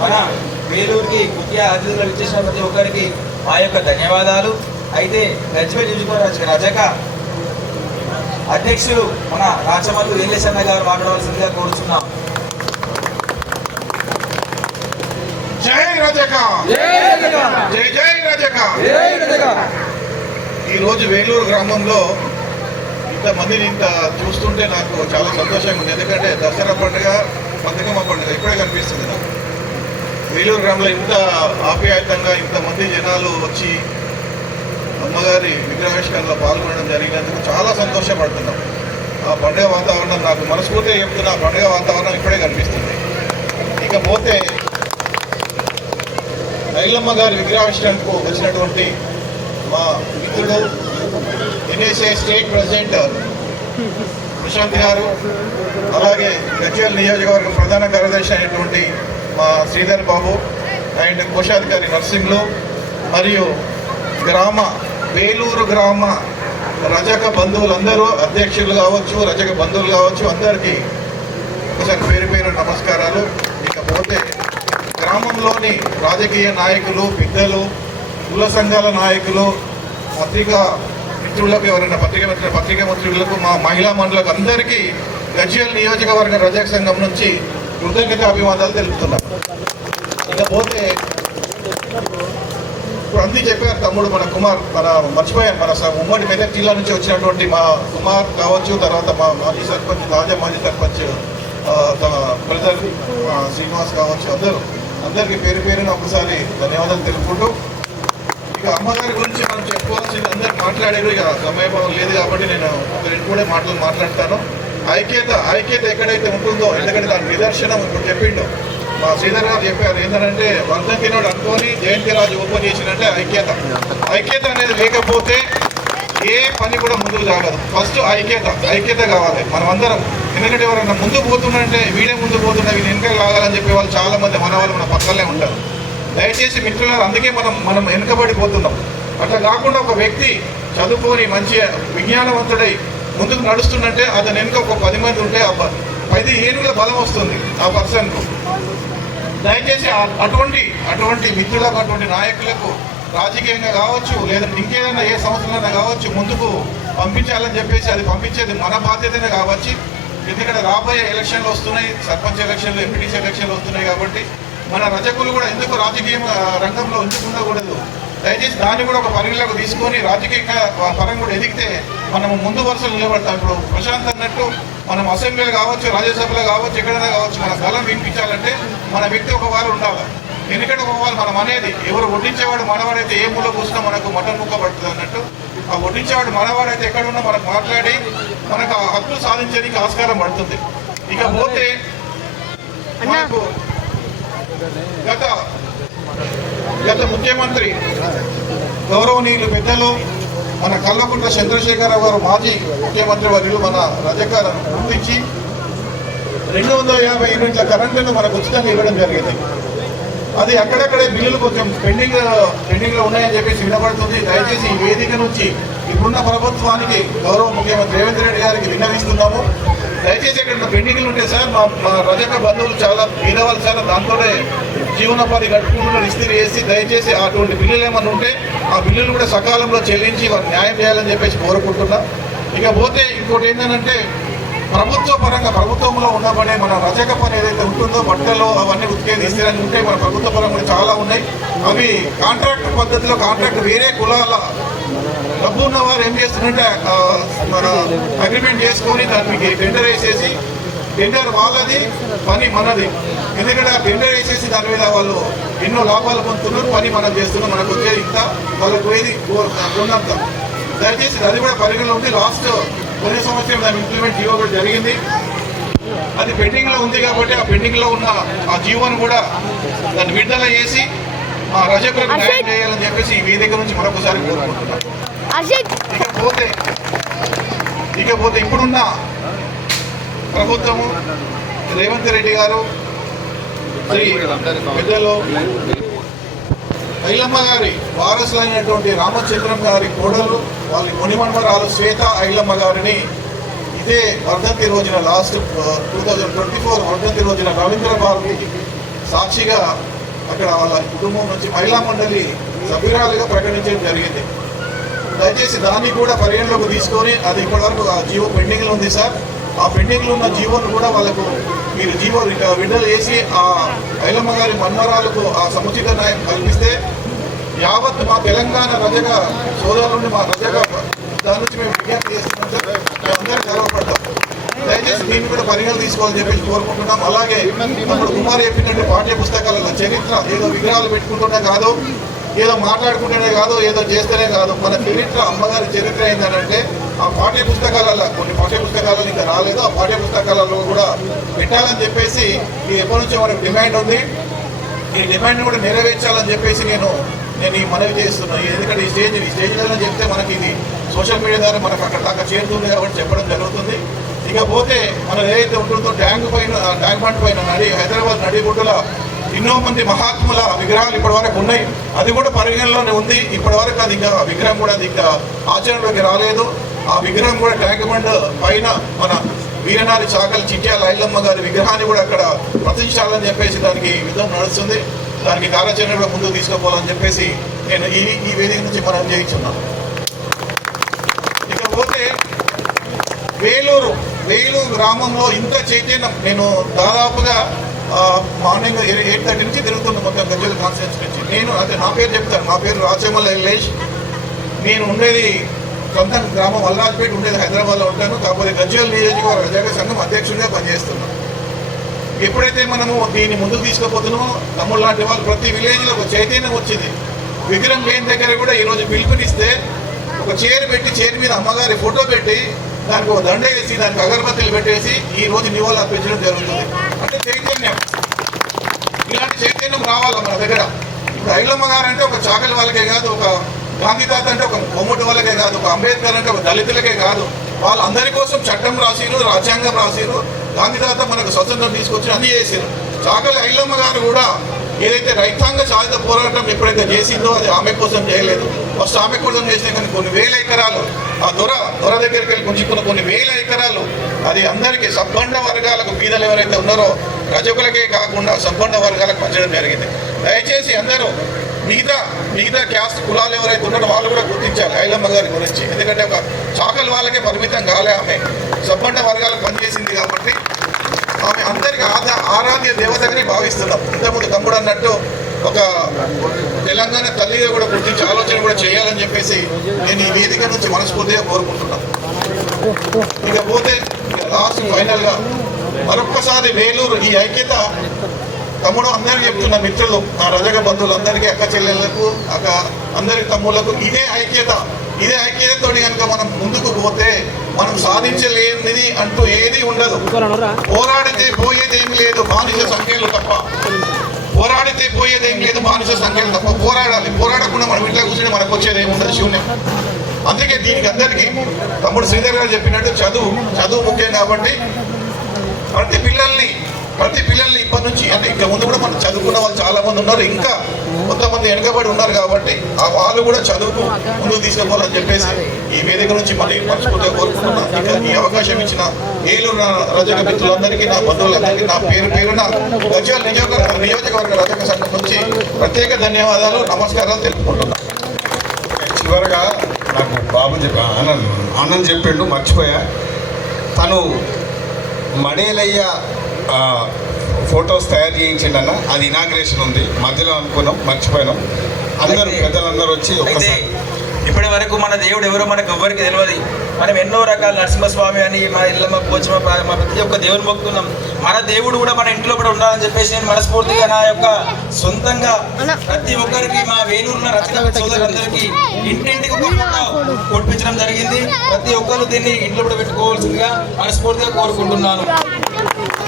మన వేలూరుకి ముఖ్య అతిథులు ఇచ్చేసిన ప్రతి ఒక్కరికి మా యొక్క ధన్యవాదాలు. అయితే గజ్వేల్ నియోజకవర్గ రజక అధ్యక్షులు మన రాచమల్లు ఏలేసన్న గారు మాట్లాడవలసిందిగా కోరుచున్నాం. జై రజక! జై జై రజక! ఈ రోజు వేలూరు గ్రామంలో ఇంతమందిని ఇంత చూస్తుంటే నాకు చాలా సంతోషంగా ఉంది. ఎందుకంటే దసరా పండుగ బతుకమ్మ పండుగ ఇప్పుడే కనిపిస్తుంది నాకు. వేలూరు గ్రామంలో ఇంత ఆప్యాయతంగా ఇంతమంది జనాలు వచ్చి అమ్మగారి విగ్రహావిష్కరణలో పాల్గొనడం జరిగినందుకు చాలా సంతోషపడుతున్నాం. ఆ పండుగ వాతావరణం నాకు మనస్ఫూర్తిగా చెప్తున్న ఆ పండుగ వాతావరణం ఇప్పుడే కనిపిస్తుంది. ఇకపోతే రైలమ్మ గారి విగ్రహావిష్కరణకు వచ్చినటువంటి మా మిత్రుడు ఎన్ఎస్ఏ స్టేట్ ప్రెసిడెంట్ ప్రశాంత్ గారు అలాగే గజ్వేల్ నియోజకవర్గం ప్రధాన కార్యదర్శి అయినటువంటి మా శ్రీధర్ బాబు అండ్ కోశాధికారి నర్సింగ్లు మరియు గ్రామ వేలూరు గ్రామ రజక బంధువులందరూ అధ్యక్షులు కావచ్చు రజక బంధువులు కావచ్చు అందరికీ ఒకసారి పేరు పేరు నమస్కారాలు. ఇకపోతే గ్రామంలోని రాజకీయ నాయకులు పెద్దలు కుల సంఘాల నాయకులు పత్రికా మిత్రులకు ఎవరైనా పత్రిక మిత్రులు పత్రికా మిత్రులకు మా మహిళా మండలకు అందరికీ గజ్వేల్ నియోజకవర్గ రజక సంఘం నుంచి కృతజ్ఞత అభివాదాలు తెలుపుతున్నాం. ఇకపోతే ఇప్పుడు అంది చెప్పారు తమ్ముడు మన కుమార్ మన మర్చిపోయాను మన స- ఉమ్మడి మెదక్ జిల్లా నుంచి వచ్చినటువంటి మా కుమార్ కావచ్చు తర్వాత మా మాజీ సర్పంచ్ తాజా మాజీ సర్పంచ్ తమ బ్రదర్ శ్రీనివాస్ కావచ్చు అందరూ అందరికీ పేరు పేరున ఒకసారి ధన్యవాదాలు తెలుపుకుంటూ అమ్మగారి గురించి మనం చెప్పుకోవాల్సింది అందరు మాట్లాడారు ఇక సమయభావం లేదు కాబట్టి నేను ఒక రెండు కూడా మాటలు మాట్లాడతాను. ఐక్యత ఐక్యత ఎక్కడైతే ఉంటుందో ఎందుకంటే దాని నిదర్శనం ఇప్పుడు చెప్పిండు. మా శ్రీధర్ గారు చెప్పారు ఏంటంటే వర్ధంతినోడు అనుకొని జయంతి రాజు ఓపెన్ చేసినంటే ఐక్యత. ఐక్యత అనేది లేకపోతే ఏ పని కూడా ముందుకు సాగదు ఫస్ట్ ఐక్యత ఐక్యత కావాలి. మనం అందరం ఎందుకంటే ఎవరైనా ముందు పోతున్నంటే వీడే ముందు పోతున్నా వీళ్ళు వెనక లాగాలని చెప్పే వాళ్ళు చాలా మంది మన వాళ్ళు మన పక్కనే ఉంటారు. దయచేసి మిత్రులారు అందుకే మనం మనం వెనుకబడిపోతున్నాం. అట్లా కాకుండా ఒక వ్యక్తి చదువుకొని మంచి విజ్ఞానవంతుడై ముందుకు నడుస్తుందంటే అతని వెనుక ఒక పది మంది ఉంటే ఆ పది ఏనుగుల బలం వస్తుంది ఆ పర్సన్కు. దయచేసి అటువంటి అటువంటి మిత్రులకు అటువంటి నాయకులకు రాజకీయంగా కావచ్చు లేదంటే ఇంకేదైనా ఏ సంవత్సరంలో కావచ్చు ముందుకు పంపించాలని చెప్పేసి అది పంపించేది మన బాధ్యతనే కావచ్చు ఎందుకంటే రాబోయే ఎలక్షన్లు వస్తున్నాయి సర్పంచ్ ఎలక్షన్లు ఎంపీటీసీ ఎలక్షన్లు వస్తున్నాయి కాబట్టి మన రజకులు కూడా ఎందుకు రాజకీయ రంగంలో ఉంచుకుండకూడదు దయచేసి దాన్ని కూడా ఒక పరిగణలోకి తీసుకొని రాజకీయ పరంగా కూడా ఎదిగితే మనం ముందు వరుసలు నిలబడతాం. ఇప్పుడు ప్రశాంత్ అన్నట్టు మనం అసెంబ్లీలో కావచ్చు రాజ్యసభలో కావచ్చు ఎక్కడైనా కావచ్చు మన గలం వినిపించాలంటే మన వ్యక్తి ఒక వారు ఉండాలి. ఎందుకంటే ఒక వారు మనం అనేది ఎవరు వడ్డించేవాడు మనవాడైతే ఏ మూల కూర్చున్నా మనకు మటన్ ముక్క పడుతుంది అన్నట్టు. ఆ వడ్డించేవాడు మనవాడైతే ఎక్కడున్నా మనకు మాట్లాడి మనకు ఆ హక్కులు సాధించడానికి ఆస్కారం పడుతుంది. ఇక పోతే మనకు గత గత ముఖ్యమంత్రి గౌరవనీయులు పెద్దలు మన కల్వకుంట్ల చంద్రశేఖరరావు గారు మాజీ ముఖ్యమంత్రి వర్యులు మన రజకాలను గుర్తించి రెండు వందల యాభై యూనిట్ల కరెంటును మనకు ఉచితంగా ఇవ్వడం జరిగింది. అది అక్కడక్కడే బిల్లులు కొంచెం పెండింగ్ పెండింగ్లో ఉన్నాయని చెప్పేసి వినపడుతుంది దయచేసి ఈ వేదిక నుంచి ఇప్పుడున్న ప్రభుత్వానికి గౌరవ ముఖ్యమంత్రి రేవంత్ రెడ్డి గారికి విన్నవిస్తున్నాము. దయచేసి ఇక్కడ పెండింగ్లు ఉంటే సార్ మా మా రజక బంధువులు చాలా పేదవాళ్ళు సార్ దాంతోనే జీవనోపాధి గడుపుకుంటున్న ఇస్త్రీ వేసి దయచేసి అటువంటి బిల్లులు ఏమైనా ఉంటే ఆ బిల్లులు కూడా సకాలంలో చెల్లించి వారికి న్యాయం చేయాలని చెప్పేసి కోరుకుంటున్నా. ఇక పోతే ఇంకోటి ఏంటంటే ప్రభుత్వ పరంగా ప్రభుత్వంలో ఉండబడే మన రచక పని ఏదైతే ఉంటుందో బట్టలు అవన్నీ ఉతికేది ఇస్తేనే ఉంటాయి మన ప్రభుత్వ పరంగా చాలా ఉన్నాయి. అవి కాంట్రాక్ట్ పద్ధతిలో కాంట్రాక్ట్ వేరే కులాల డబ్బు ఉన్న వారు ఏం చేస్తున్నారంటే మన అగ్రిమెంట్ చేసుకొని దానికి టెండర్ వేసేసి టెండర్ వాళ్ళది పని మనది. ఎందుకంటే ఆ టెండర్ వేసేసి దాని మీద వాళ్ళు ఎన్నో లాభాలు పొందుతున్నారు పని మనం చేస్తున్నాం మనకు వచ్చేది ఇంత వాళ్ళకు పోయేది ఉన్నంత. దయచేసి అది కూడా పరిగణలో ఉంది లాస్ట్ కొన్ని సంవత్సరం దాన్ని ఇంప్లిమెంట్ జీవో కూడా జరిగింది. అది పెండింగ్లో ఉంది కాబట్టి ఆ పెండింగ్లో ఉన్న ఆ జీవోను కూడా దాన్ని విడుదల చేసి ఆ రజకులకు న్యాయం చేయాలని చెప్పేసి ఈ వేదిక నుంచి మరొకసారి ఇకపోతే ఇకపోతే ఇప్పుడున్న ప్రభుత్వము రేవంత్ రెడ్డి గారు శ్రీ పెద్దలు ఐలమ్మ గారి వారసులైనటువంటి రామచంద్రం గారి కోడలు వాళ్ళ మునిమన్మరాలు శ్వేత ఐలమ్మ గారిని ఇదే వర్ధంతి రోజున last two thousand twenty four వర్ధంతి రోజున రవీంద్ర భారతి సాక్షిగా అక్కడ వాళ్ళ కుటుంబం నుంచి మహిళా మండలి సభ్యురాలుగా ప్రకటించడం జరిగింది. దయచేసి దాన్ని కూడా పరిగణలోకి తీసుకొని అది ఇప్పటివరకు ఆ జీవో పెండింగ్లో ఉంది సార్. ఆ పెండింగ్లో ఉన్న జీవోను కూడా వాళ్ళకు మీరు జీవో uh, విడుదల చేసి ఆ ఐలమ్మ గారి మన్మరాలకు ఆ సముచిత న్యాయం యావత్ మా తెలంగాణ రజగా సోదరుని మా రజగా దాని నుంచి మేము విజ్ఞప్తి చేస్తున్నాం సార్. మేమందరం గర్వపడతాం. దయచేసి దీన్ని కూడా పరిగణలు తీసుకోవాలని చెప్పేసి కోరుకుంటున్నాం. అలాగే ఇప్పుడు కుమార్ చెప్పినట్టు పాఠ్య పుస్తకాలలో చరిత్ర ఏదో విగ్రహాలు పెట్టుకుంటున్నా కాదు ఏదో మాట్లాడుకుంటేనే కాదు ఏదో చేస్తేనే కాదు. మన చరిత్ర అమ్మగారి చరిత్ర ఏంటంటే ఆ పాఠ్య పుస్తకాలలో కొన్ని పాఠ్య పుస్తకాలలో ఇంకా రాలేదు. ఆ పాఠ్య పుస్తకాలలో కూడా పెట్టాలని చెప్పేసి ఈ ఎప్పటి నుంచో మనకు డిమాండ్ ఉంది. ఈ డిమాండ్ కూడా నెరవేర్చాలని చెప్పేసి నేను నేను ఈ మనవి చేస్తున్నాను ఎందుకంటే ఈ స్టేజ్ ఈ స్టేజ్ మీద చెప్తే మనకి ఇది సోషల్ మీడియా ద్వారా మనకు అక్కడ దాకా చేరుతుంది కాబట్టి చెప్పడం జరుగుతుంది. ఇకపోతే మనం ఏదైతే ఉంటుందో ట్యాంక్ పైన ట్యాంక్ బండ్ పైన నడి హైదరాబాద్ నడిగుడ్డుల ఎన్నో మంది మహాత్ముల విగ్రహాలు ఇప్పటి వరకు ఉన్నాయి. అది కూడా పరిగణలోనే ఉంది. ఇప్పటి వరకు అది ఇంకా విగ్రహం కూడా అది ఇంకా ఆచరణలోకి రాలేదు. ఆ విగ్రహం కూడా ట్యాంక్ బండ్ పైన మన వీరనారి చాకలి చిట్యాల ఐలమ్మ గారి విగ్రహాన్ని కూడా అక్కడ ప్రతిష్టాలని చెప్పేసి దానికి యుద్ధం నడుస్తుంది. దానికి కార్యాచరణ కూడా ముందుకు తీసుకుపోవాలని చెప్పేసి నేను ఈ ఈ వేదిక నుంచి మనం చేయించున్నాను ఇకపోతే వేలూరు వేలూరు గ్రామంలో ఇంత చైతన్యం. నేను దాదాపుగా మార్నింగ్ ఎయిట్ థర్టీ నుంచి తిరుగుతున్న మొత్తం గజ్జల కాన్ఫరెన్స్ నుంచి. నేను అంటే నా పేరు చెప్తాను. నా పేరు రాచమల్ల ఎల్లేష్ నేను ఉండేది సొంత గ్రామం అల్లాజ్పేట ఉండేది హైదరాబాద్లో ఉంటాను. కాకపోతే గజ్జల నియోజకవర్గ రజాక సంఘం అధ్యక్షుడిగా పనిచేస్తున్నాను. ఎప్పుడైతే మనము దీన్ని ముందుకు తీసుకుపోతున్నామో తమ్ముడు లాంటి వాళ్ళు ప్రతి విలేజ్లో ఒక చైతన్యం వచ్చింది. విగ్రహం లేని దగ్గర కూడా ఈరోజు పిలుపునిస్తే ఒక చైర్ పెట్టి చైర్ మీద అమ్మగారి ఫోటో పెట్టి దానికి ఒక దండ వేసి దానికి అగరబత్తులు పెట్టేసి ఈ రోజు నివాళులు అర్పించడం జరుగుతుంది. అంటే చైతన్యం. ఇలాంటి చైతన్యం రావాలా మన దగ్గర? ఇప్పుడు ఐలమ్మ గారు అంటే ఒక చాకలి వాళ్ళకే కాదు ఒక గాంధీ తాత అంటే ఒక కొమ్ముటి వాళ్ళకే కాదు ఒక అంబేద్కర్ అంటే ఒక దళితులకే కాదు. వాళ్ళందరి కోసం చట్టం రాసిరు రాజ్యాంగం రాసిరు. గాంధీ తాత మనకు స్వతంత్రం తీసుకొచ్చి అన్ని చేశారు చాకలి ఐలమ్మ గారు కూడా ఏదైతే రైతాంగ సాయుధ పోరాటం ఎప్పుడైతే చేసిందో అది ఆమె కోసం చేయలేదు. ఫస్ట్ ఆమె కోసం చేసిన కానీ కొన్ని వేల ఎకరాలు ఆ దొర దొర దగ్గరికి వెళ్ళి గుంజుకున్న కొన్ని వేల ఎకరాలు అది అందరికీ సబ్బండ వర్గాలకు బీదలు ఎవరైతే ఉన్నారో రజకులకే కాకుండా సబ్బండ వర్గాలకు పంచడం జరిగింది. దయచేసి అందరూ మిగతా మిగతా క్యాస్ట్ కులాలు ఎవరైతే ఉన్నారో వాళ్ళు కూడా గుర్తించాలి ఐలమ్మ గారి గురించి. ఎందుకంటే ఒక చాకలి వాళ్ళకే పరిమితం కాలే ఆమె. సబ్బండ వర్గాలకు పనిచేసింది కాబట్టి ఆమె అందరికి ఆదా ఆరాధ్య దేవతని భావిస్తున్నాం. ఇంతకుముందు తమ్ముడు అన్నట్టు ఒక తెలంగాణ తల్లిగా కూడా గుర్తించి ఆలోచన కూడా చేయాలని చెప్పేసి నేను ఈ వేదిక నుంచి మనస్ఫూర్తిగా కోరుకుంటున్నాను. ఇకపోతే లాస్ట్ ఫైనల్గా మరొక్కసారి వేలూరు ఈ ఐక్యత తమ్ముడు అందరికీ చెప్తున్న మిత్రులు నా రజక బంధువులందరికీ అక్క చెల్లెళ్ళకు అక్క అందరి తమ్ముళ్ళకు ఇదే ఐక్యత. ఇదే ఐక్యతతో కనుక మనం ముందుకు పోతే మనం సాధించలేనిది అంటూ ఏది ఉండదు. పోరాడితే పోయేది ఏమి లేదు బానిస సంఖ్యలు తప్ప. పోరాడితే పోయేది లేదు బానిస సంఖ్యలు తప్ప. పోరాడాలి. పోరాడకుండా మనం ఇంట్లో కూర్చొని మనకు వచ్చేది ఏమి ఉండదు శూన్యం. అందుకే దీనికి అందరికీ తమ్ముడు శ్రీధర్ గారు చెప్పినట్టు చదువు చదువు ముఖ్యం కాబట్టి ప్రతి పిల్లల్ని ప్రతి పిల్లల్ని ఇప్పటి నుంచి అంటే ఇంకా ముందు కూడా మనం చదువుకున్న వాళ్ళు చాలా మంది ఉన్నారు. ఇంకా కొంతమంది వెనకబడి ఉన్నారు కాబట్టి ఆ వాళ్ళు కూడా చదువుకు ముందుకు తీసుకుపోవాలని చెప్పేసి ఈ వేదిక నుంచి మళ్ళీ మనస్ఫూర్తిగా కోరుకుంటున్నాను ఇంకా ఈ అవకాశం ఇచ్చిన ఏలూరు నా రజక మిత్రులందరికీ నా బంధువులందరికీ నా పేరు పేరున గజ్వాల నియోజకవర్గ నియోజకవర్గ రజక సంఘం నుంచి ప్రత్యేక ధన్యవాదాలు నమస్కారాలు తెలుపుకుంటున్నాను చివరగా నాకు బాబు చెప్ప ఆనంద్ ఆనంద్ చెప్పిండు మర్చిపోయా. తను మడేలయ్య ఫొటోస్ తయారు చేయించిండన్న. అది ఇనాగ్రేషన్ ఉంది. మధ్యలో అనుకున్నాం మర్చిపోయినాం. అందరూ పెద్దలందరూ వచ్చి ఇప్పటి వరకు మన దేవుడు ఎవరో మనకు ఎవ్వరికి తెలియదు మనం ఎన్నో రకాల నరసింహస్వామి అని మా ఇల్లమ్మ పోచమ్మ మా ప్రతి ఒక్క దేవుని మొక్కుతున్నాం మన దేవుడు కూడా మన ఇంట్లో కూడా ఉండాలని చెప్పేసి నేను మనస్ఫూర్తిగా నా యొక్క సొంతంగా ప్రతి ఒక్కరికి మా వేలూరున్న రచన సోదరులందరికీ ఇంటింటికి కొట్టించడం జరిగింది. ప్రతి ఒక్కరు దీన్ని ఇంట్లో కూడా పెట్టుకోవాల్సిందిగా మనస్ఫూర్తిగా కోరుకుంటున్నాను.